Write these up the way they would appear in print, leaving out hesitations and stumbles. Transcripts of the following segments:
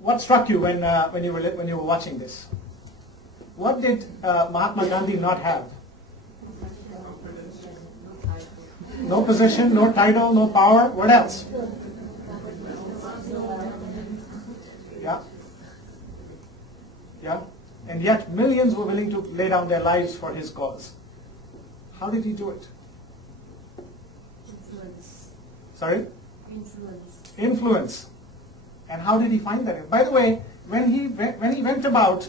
what struck you when you were watching this? What did Mahatma Gandhi not have? No position, no title, no power. What else? Yeah. Yeah. And yet millions were willing to lay down their lives for his cause. How did he do it? Influence. Sorry? Influence. Influence. And how did he find that? By the way, when he went about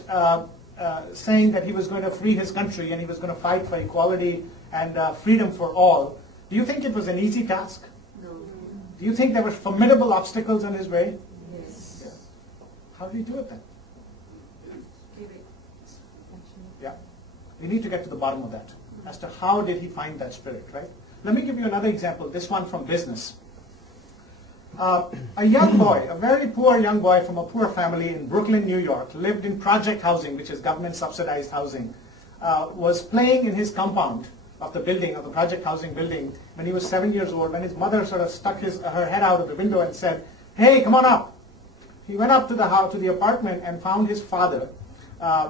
saying that he was going to free his country and he was going to fight for equality and freedom for all, do you think it was an easy task? No. Do you think there were formidable obstacles in his way? Yes. How did he do it then? Give it. Yeah. We need to get to the bottom of that as to how did he find that spirit, right? Let me give you another example, this one from business. A young boy, a very poor young boy from a poor family in Brooklyn, New York, lived in project housing, which is government subsidized housing, was playing in his compound of the building, of the project housing building, when he was 7 years old, when his mother sort of stuck her head out of the window and said, "Hey, come on up." He went up to the house, to the apartment, and found his father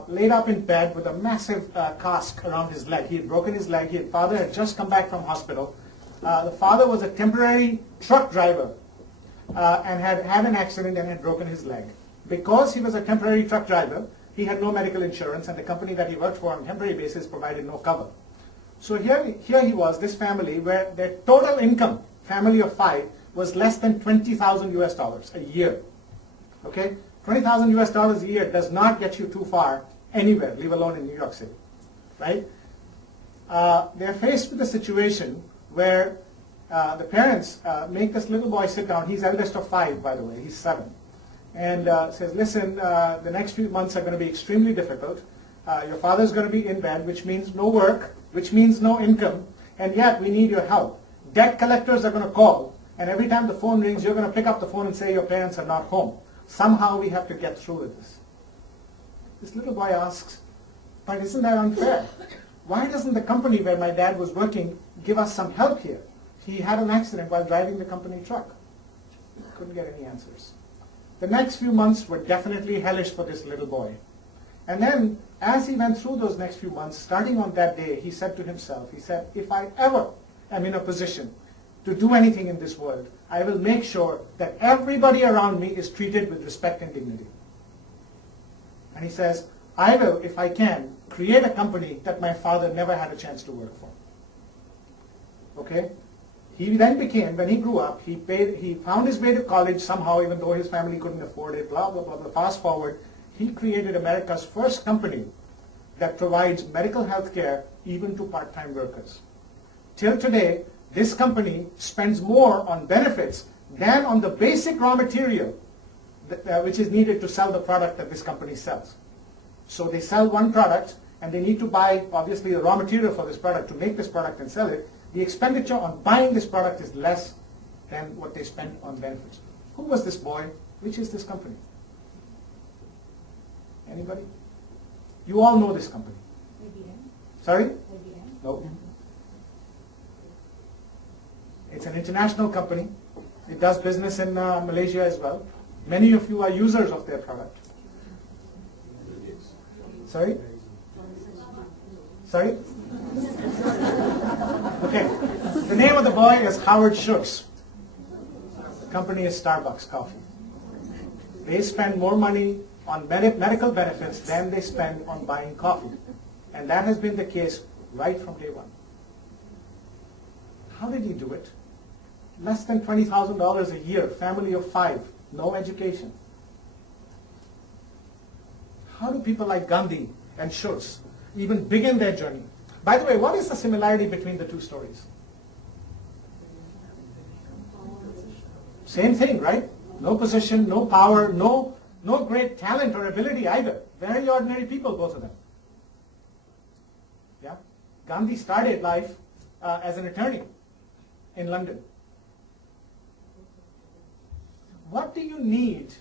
laid up in bed with a massive cast around his leg. He had broken his leg. His father had just come back from hospital. The father was a temporary truck driver and had had an accident and had broken his leg. Because he was a temporary truck driver, he had no medical insurance, and the company that he worked for on a temporary basis provided no cover. So here he was, this family, where their total income, family of 5, was less than $20,000 US a year. Okay? $20,000 US a year does not get you too far anywhere, leave alone in New York City. Right? They're faced with a situation where the parents make this little boy sit down. He's eldest of 5, by the way. He's 7. And says, "Listen, the next few months are going to be extremely difficult. Your father's going to be in bed, which means no work, which means no income, and yet we need your help. Debt collectors are going to call, and every time the phone rings, you're going to pick up the phone and say your parents are not home. Somehow we have to get through with this." This little boy asks, "But isn't that unfair? Why doesn't the company where my dad was working give us some help here? He had an accident while driving the company truck." Couldn't get any answers. The next few months were definitely hellish for this little boy. And then, as he went through those next few months, starting on that day, he said to himself, he said, "If I ever am in a position to do anything in this world, I will make sure that everybody around me is treated with respect and dignity." And he says, "I will, if I can, create a company that my father never had a chance to work for." Okay? He then became, when he grew up, he found his way to college somehow, even though his family couldn't afford it, blah, blah, blah, blah. Fast forward, he created America's first company that provides medical health care even to part-time workers. Till today, this company spends more on benefits than on the basic raw material which is needed to sell the product that this company sells. So they sell one product, and they need to buy, obviously, the raw material for this product to make this product and sell it. The expenditure on buying this product is less than what they spend on benefits. Who was this boy? Which is this company? Anybody? You all know this company. Sorry? No. It's an international company. It does business in Malaysia as well. Many of you are users of their product. Sorry? Sorry? Okay. The name of the boy is Howard Schultz. The company is Starbucks Coffee. They spend more money on medical benefits than they spend on buying coffee. And that has been the case right from day one. How did he do it? Less than $20,000 a year, family of 5, no education. How do people like Gandhi and Schultz even begin their journey? By the way, what is the similarity between the two stories? Same thing, right? No position, no power, no great talent or ability either. Very ordinary people, both of them. Yeah? Gandhi started life as an attorney in London. What do you need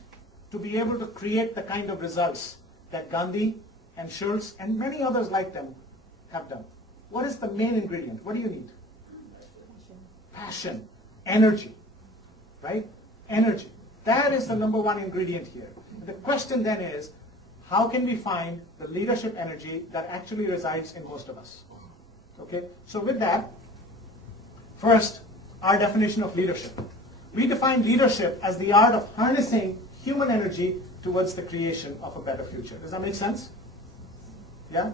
to be able to create the kind of results that Gandhi and Schultz and many others like them have done? What is the main ingredient? What do you need? Passion. Energy. Right? Energy. That is the number one ingredient here. The question then is, how can we find the leadership energy that actually resides in most of us? Okay, so with that, first, our definition of leadership. We define leadership as the art of harnessing human energy towards the creation of a better future. Does that make sense? Yeah?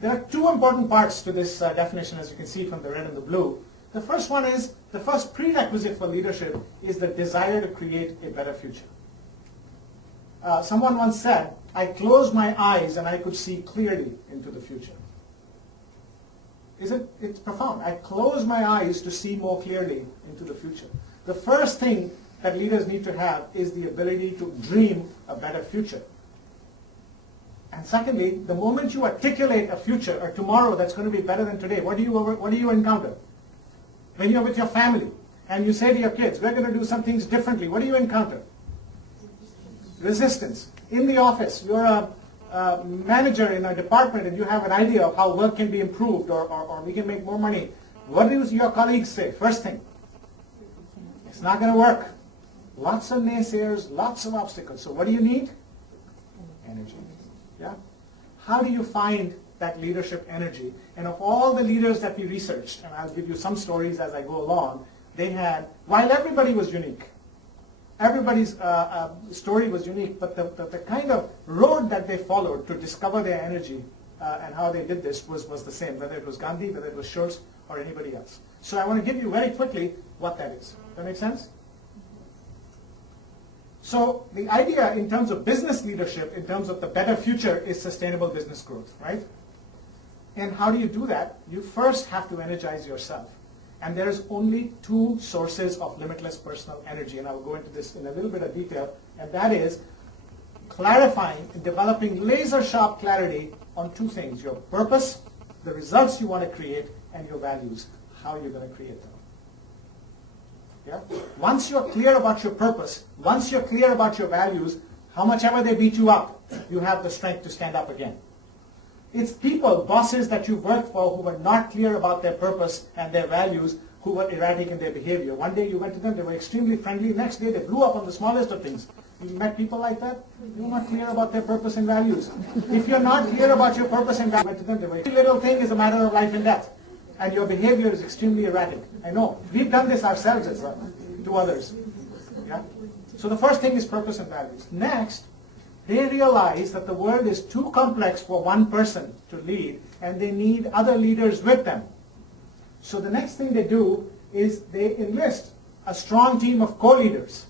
There are two important parts to this definition, as you can see from the red and the blue. The first one is, the first prerequisite for leadership is the desire to create a better future. Someone once said, I closed my eyes and I could see clearly into the future. It's profound. I close my eyes to see more clearly into the future. The first thing that leaders need to have is the ability to dream a better future. And secondly, the moment you articulate a future or tomorrow that's going to be better than today, what do you encounter? When you're with your family and you say to your kids, we're going to do some things differently, what do you encounter? Resistance. In the office, you're a manager in a department and you have an idea of how work can be improved or we can make more money. What do your colleagues say? First thing, it's not going to work. Lots of naysayers, lots of obstacles. So what do you need? Energy. Yeah? How do you find that leadership energy? And of all the leaders that we researched, and I'll give you some stories as I go along, they had, while everybody was unique, everybody's story was unique, but the kind of road that they followed to discover their energy and how they did this was the same, whether it was Gandhi, whether it was Schultz, or anybody else. So I want to give you very quickly what that is. Does that make sense? So the idea in terms of business leadership, in terms of the better future, is sustainable business growth, right? And how do you do that? You first have to energize yourself. And there's only two sources of limitless personal energy, and I'll go into this in a little bit of detail, and that is clarifying and developing laser-sharp clarity on two things: your purpose, the results you want to create, and your values, how you're going to create them. Yeah? Once you're clear about your purpose, once you're clear about your values, how much ever they beat you up, you have the strength to stand up again. It's people, bosses that you've worked for who were not clear about their purpose and their values, who were erratic in their behavior. One day you went to them, they were extremely friendly. Next day they blew up on the smallest of things. You met people like that? You're not clear about their purpose and values. If you're not clear about your purpose and values, you went to them, they were every little thing is a matter of life and death. And your behavior is extremely erratic. I know. We've done this ourselves as well, to others. Yeah? So the first thing is purpose and values. Next, they realize that the world is too complex for one person to lead, and they need other leaders with them. So the next thing they do is they enlist a strong team of co-leaders.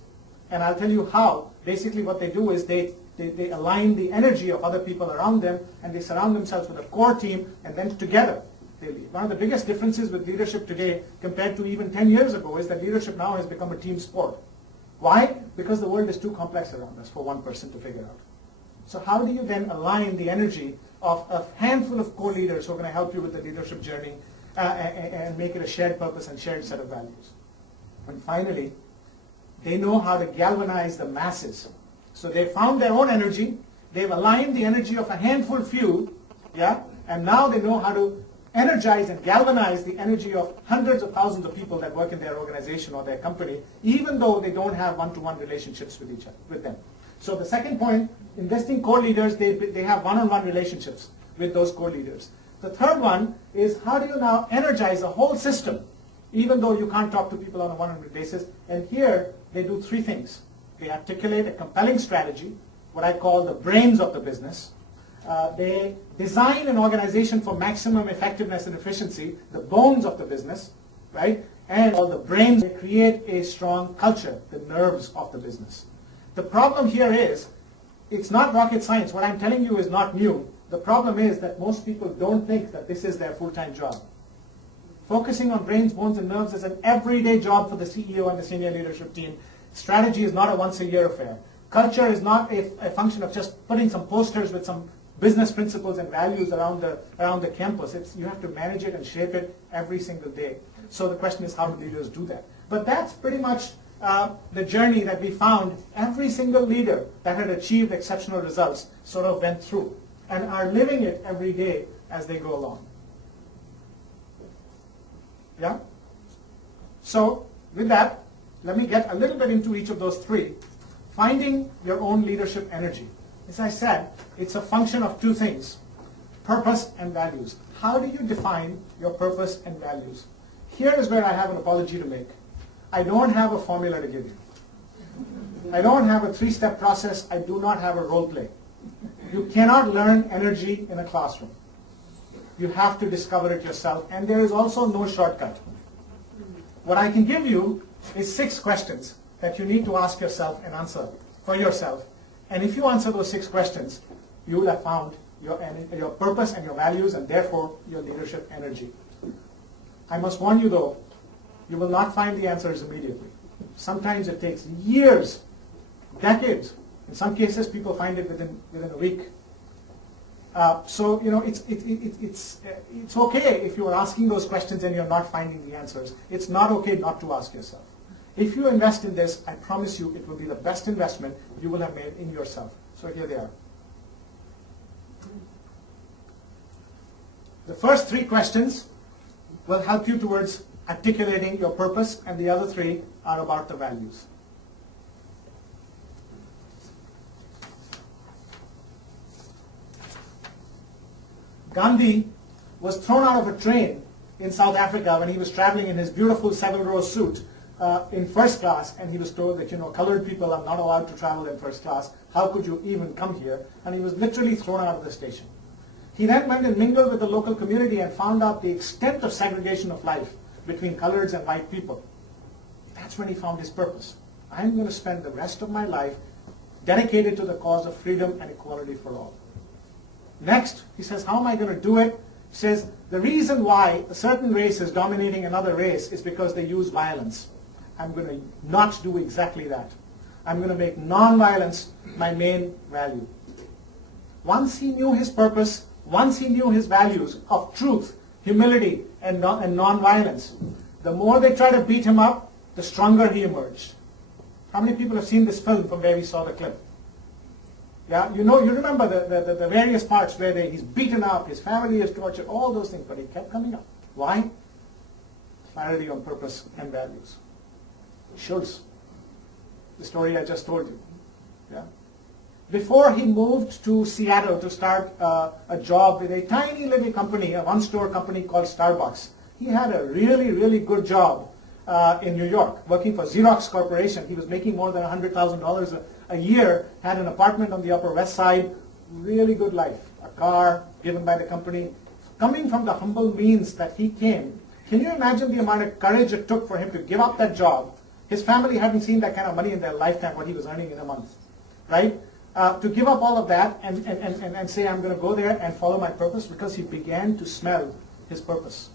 And I'll tell you how. Basically what they do is they align the energy of other people around them, and they surround themselves with a core team, and then together they lead. One of the biggest differences with leadership today compared to even 10 years ago is that leadership now has become a team sport. Why? Because the world is too complex around us for one person to figure out. So how do you then align the energy of a handful of co-leaders who are going to help you with the leadership journey and make it a shared purpose and shared set of values? And finally, they know how to galvanize the masses. So they found their own energy, they've aligned the energy of a handful few, yeah, and now they know how to energize and galvanize the energy of hundreds of thousands of people that work in their organization or their company, even though they don't have one-to-one relationships with each other, with them. So the second point, investing co-leaders, they have one-on-one relationships with those co-leaders. The third one is how do you now energize a whole system, even though you can't talk to people on a one-on-one basis. And here they do three things. They articulate a compelling strategy, what I call the brains of the business. They design an organization for maximum effectiveness and efficiency, the bones of the business, right? And all the brains, they create a strong culture, the nerves of the business. The problem here is, it's not rocket science. What I'm telling you is not new. The problem is that most people don't think that this is their full-time job. Focusing on brains, bones, and nerves is an everyday job for the CEO and the senior leadership team. Strategy is not a once-a-year affair. Culture is not a function of just putting some posters with some business principles and values around the campus. You have to manage it and shape it every single day. So the question is, how do leaders do that? But that's pretty much the journey that we found every single leader that had achieved exceptional results sort of went through and are living it every day as they go along. Yeah? So with that, let me get a little bit into each of those three. Finding your own leadership energy. As I said, it's a function of two things, purpose and values. How do you define your purpose and values? Here is where I have an apology to make. I don't have a formula to give you. I don't have a three-step process. I do not have a role play. You cannot learn energy in a classroom. You have to discover it yourself, and there is also no shortcut. What I can give you is 6 questions that you need to ask yourself and answer for yourself. And if you answer those 6 questions, you will have found your purpose and your values, and therefore your leadership energy. I must warn you though, you will not find the answers immediately. Sometimes it takes years, decades. In some cases, people find it within a week. So you know, it's okay if you are asking those questions and you're not finding the answers. It's not okay not to ask yourself. If you invest in this, I promise you it will be the best investment you will have made in yourself. So here they are. The first 3 questions will help you towards articulating your purpose, and the other 3 are about the values. Gandhi was thrown out of a train in South Africa when he was traveling in his beautiful Savile-Row suit in first class, and he was told that, you know, colored people are not allowed to travel in first class. How could you even come here? And he was literally thrown out of the station. He then went and mingled with the local community and found out the extent of segregation of life between coloreds and white people. That's when he found his purpose. I'm going to spend the rest of my life dedicated to the cause of freedom and equality for all. Next, he says, how am I going to do it? He says, the reason why a certain race is dominating another race is because they use violence. I'm going to not do exactly that. I'm going to make non-violence my main value. Once he knew his purpose, once he knew his values of truth, humility, and non-violence, the more they try to beat him up, the stronger he emerged. How many people have seen this film from where we saw the clip? Yeah, you remember the various parts where he's beaten up, his family is tortured, all those things, but he kept coming up. Why? Clarity on purpose and values. Schultz, the story I just told you. Yeah. Before he moved to Seattle to start a job with a tiny little company, a one-store company called Starbucks, he had a really, really good job in New York, working for Xerox Corporation. He was making more than $100,000 a year, had an apartment on the Upper West Side, really good life, a car given by the company. Coming from the humble means that he came, can you imagine the amount of courage it took for him to give up that job? His family hadn't seen that kind of money in their lifetime, what he was earning in a month, right? To give up all of that and say, I'm going to go there and follow my purpose, because he began to smell his purpose.